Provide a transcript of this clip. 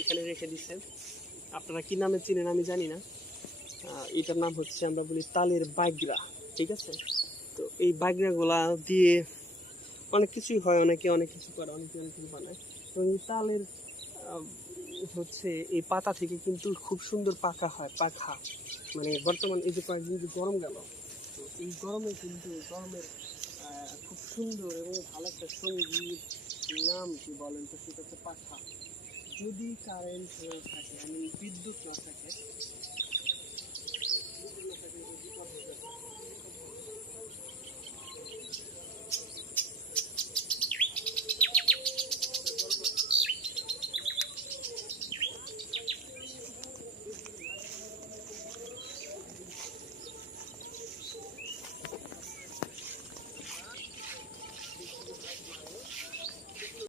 এখানে রেখে দিচ্ছে। আপনারা কি নামে চিনেন আমি জানি না। এটার নাম হচ্ছে আমরা বলি তালের বাগড়া, ঠিক আছে। তো এই বাগড়াগুলা দিয়ে অনেক কিছুই হয়, অনেকে অনেক কিছু করে, অনেকে অনেক কিছু বানায়। তো এই তালের হচ্ছে এই পাতা থেকে কিন্তু খুব সুন্দর পাখা হয়, পাখা মানে বর্তমান এই যে কয়েকদিন যে গরম গেল, তো এই গরমে কিন্তু গরমের খুব সুন্দর এবং ভালো একটা সঙ্গীত, নাম কি বলেন তো, সেটা হচ্ছে পাখা। যদি কারেন্ট থাকে, বিদ্যুৎ না থাকে, বিদ্যুৎ না থাকে বিপদ হয়ে যাবে।